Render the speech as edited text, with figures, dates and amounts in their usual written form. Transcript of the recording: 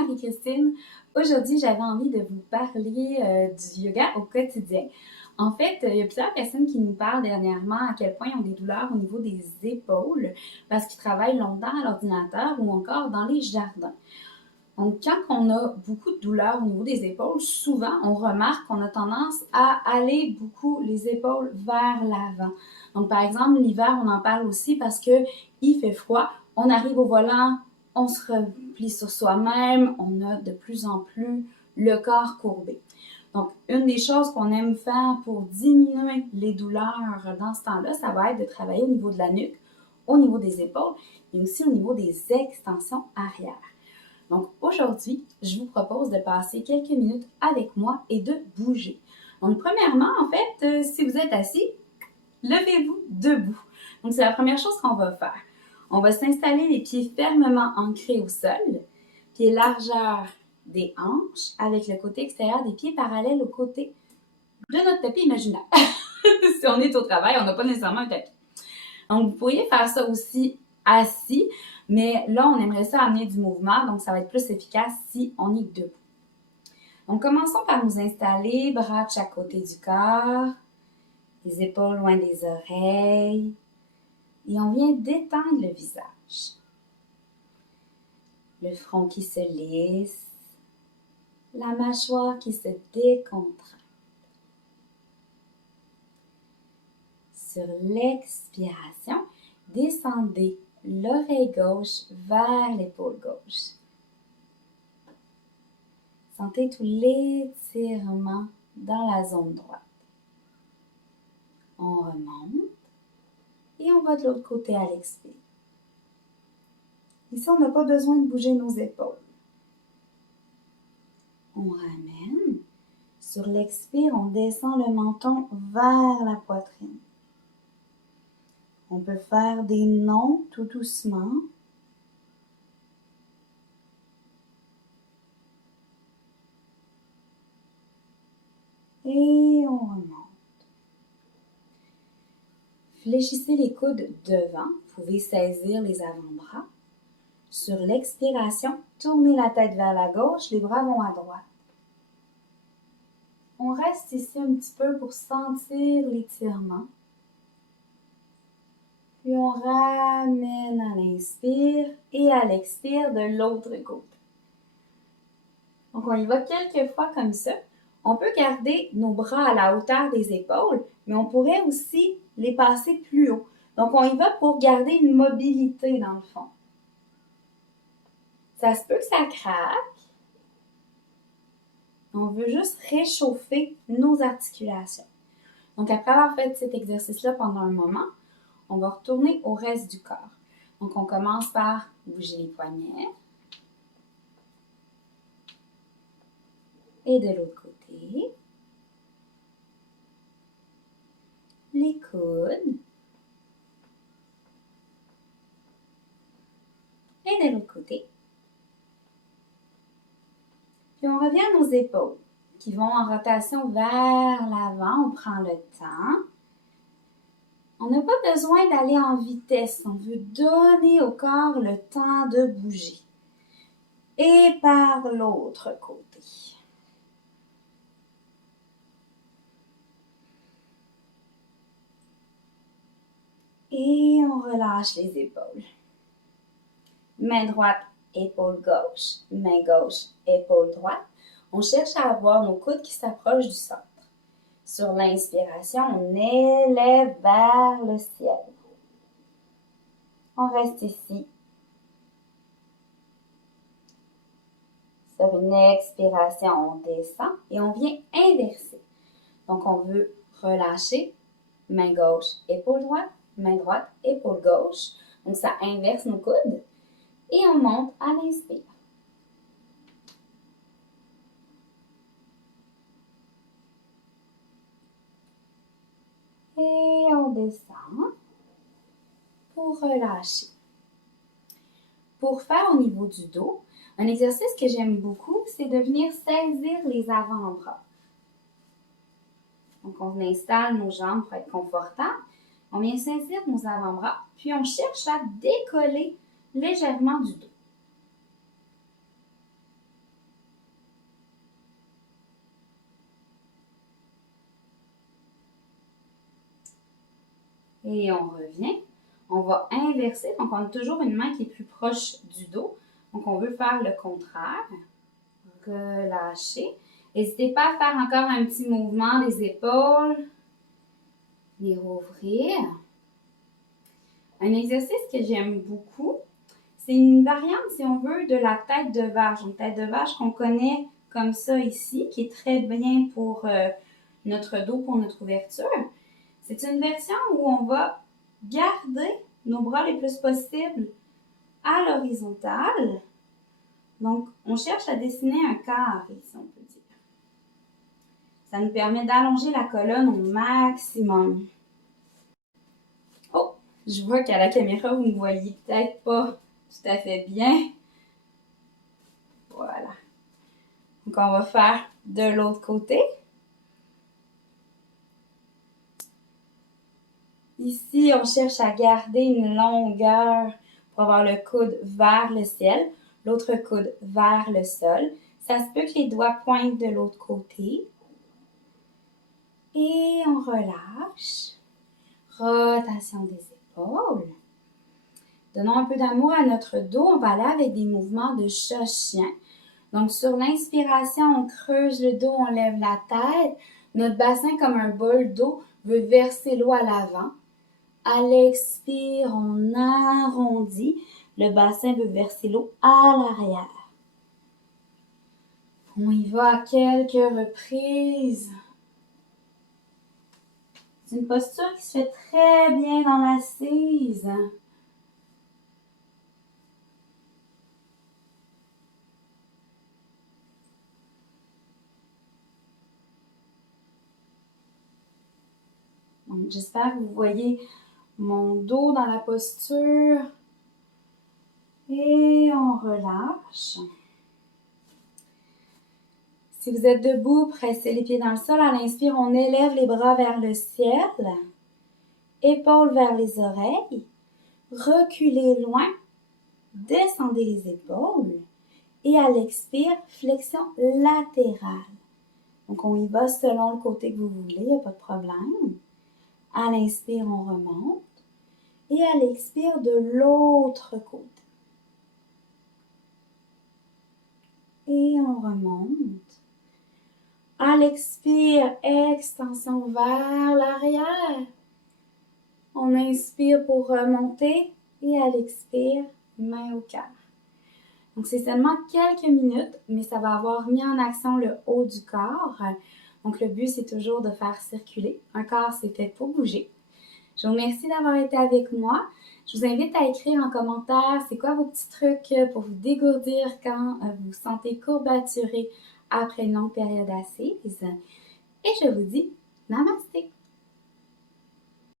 Marie-Christine. Aujourd'hui, j'avais envie de vous parler du yoga au quotidien. En fait, il y a plusieurs personnes qui nous parlent dernièrement à quel point ils ont des douleurs au niveau des épaules parce qu'ils travaillent longtemps à l'ordinateur ou encore dans les jardins. Donc, quand on a beaucoup de douleurs au niveau des épaules, souvent, on remarque qu'on a tendance à aller beaucoup les épaules vers l'avant. Donc, par exemple, l'hiver, on en parle aussi parce que il fait froid, on arrive au volant, on se replie sur soi-même, on a de plus en plus le corps courbé. Donc, une des choses qu'on aime faire pour diminuer les douleurs dans ce temps-là, ça va être de travailler au niveau de la nuque, au niveau des épaules et aussi au niveau des extensions arrière. Donc aujourd'hui, je vous propose de passer quelques minutes avec moi et de bouger. Donc premièrement, en fait, si vous êtes assis, levez-vous debout. Donc c'est la première chose qu'on va faire. On va s'installer les pieds fermement ancrés au sol, pieds largeur des hanches avec le côté extérieur des pieds parallèles au côté de notre tapis imaginaire. Si on est au travail, on n'a pas nécessairement un tapis. Donc vous pourriez faire ça aussi assis, mais là, on aimerait ça amener du mouvement, donc ça va être plus efficace si on est debout. Donc, commençons par nous installer, bras de chaque côté du corps, les épaules loin des oreilles, et on vient détendre le visage. Le front qui se lisse, la mâchoire qui se décontracte. Sur l'expiration, descendez l'oreille gauche vers l'épaule gauche. Sentez tout l'étirement dans la zone droite. On remonte et on va de l'autre côté à l'expire. Ici, on n'a pas besoin de bouger nos épaules. On ramène. Sur l'expire, on descend le menton vers la poitrine. On peut faire des nons tout doucement. Et on remonte. Fléchissez les coudes devant. Vous pouvez saisir les avant-bras. Sur l'expiration, tournez la tête vers la gauche, les bras vont à droite. On reste ici un petit peu pour sentir l'étirement. Puis on ramène à l'inspire et à l'expire de l'autre côté. Donc on y va quelques fois comme ça. On peut garder nos bras à la hauteur des épaules, mais on pourrait aussi les passer plus haut. Donc on y va pour garder une mobilité dans le fond. Ça se peut que ça craque. On veut juste réchauffer nos articulations. Donc après avoir fait cet exercice-là pendant un moment, on va retourner au reste du corps. Donc on commence par bouger les poignets. Et de l'autre côté, les coudes. Et de l'autre côté. Puis on revient à nos épaules qui vont en rotation vers l'avant. On prend le temps. On n'a pas besoin d'aller en vitesse. On veut donner au corps le temps de bouger. Et par l'autre côté. Et on relâche les épaules. Main droite, épaule gauche. Main gauche, épaule droite. On cherche à avoir nos coudes qui s'approchent du centre. Sur l'inspiration, on élève vers le ciel. On reste ici. Sur une expiration, on descend et on vient inverser. Donc, on veut relâcher. Main gauche, épaule droite. Main droite, épaule gauche. Donc, ça inverse nos coudes. Et on monte à l'inspire. Et on descend pour relâcher. Pour faire au niveau du dos, un exercice que j'aime beaucoup, c'est de venir saisir les avant-bras. Donc, on installe nos jambes pour être confortable. On vient saisir nos avant-bras, puis on cherche à décoller légèrement du dos. Et on revient. On va inverser. Donc, on a toujours une main qui est plus proche du dos. Donc, on veut faire le contraire. Relâcher. N'hésitez pas à faire encore un petit mouvement des épaules. Les rouvrir. Un exercice que j'aime beaucoup, c'est une variante, si on veut, de la tête de vache. Une tête de vache qu'on connaît comme ça ici, qui est très bien pour notre dos, pour notre ouverture. C'est une version où on va garder nos bras les plus possible à l'horizontale. Donc, on cherche à dessiner un carré, si on peut dire. Ça nous permet d'allonger la colonne au maximum. Oh, je vois qu'à la caméra, vous ne voyez peut-être pas tout à fait bien. Voilà. Donc, on va faire de l'autre côté. Ici, on cherche à garder une longueur pour avoir le coude vers le ciel, l'autre coude vers le sol. Ça se peut que les doigts pointent de l'autre côté. Et on relâche. Rotation des épaules. Donnons un peu d'amour à notre dos. On va aller avec des mouvements de chat-chien. Donc, sur l'inspiration, on creuse le dos, on lève la tête. Notre bassin, comme un bol d'eau, veut verser l'eau à l'avant. À l'expire, on arrondit. Le bassin veut verser l'eau à l'arrière. On y va à quelques reprises. C'est une posture qui se fait très bien dans l'assise. J'espère que vous voyez mon dos dans la posture. Et on relâche. Si vous êtes debout, pressez les pieds dans le sol. À l'inspire, on élève les bras vers le ciel. Épaules vers les oreilles. Reculez loin. Descendez les épaules. Et à l'expire, flexion latérale. Donc, on y va selon le côté que vous voulez, il n'y a pas de problème. À l'inspire, on remonte. Et à l'expire, de l'autre côté. Et on remonte. À l'expire, extension vers l'arrière. On inspire pour remonter. Et à l'expire, main au cœur. Donc, c'est seulement quelques minutes, mais ça va avoir mis en action le haut du corps. Donc, le but, c'est toujours de faire circuler. Un corps, c'est fait pour bouger. Je vous remercie d'avoir été avec moi. Je vous invite à écrire en commentaire c'est quoi vos petits trucs pour vous dégourdir quand vous vous sentez courbaturé après une longue période assise. Et je vous dis namasté!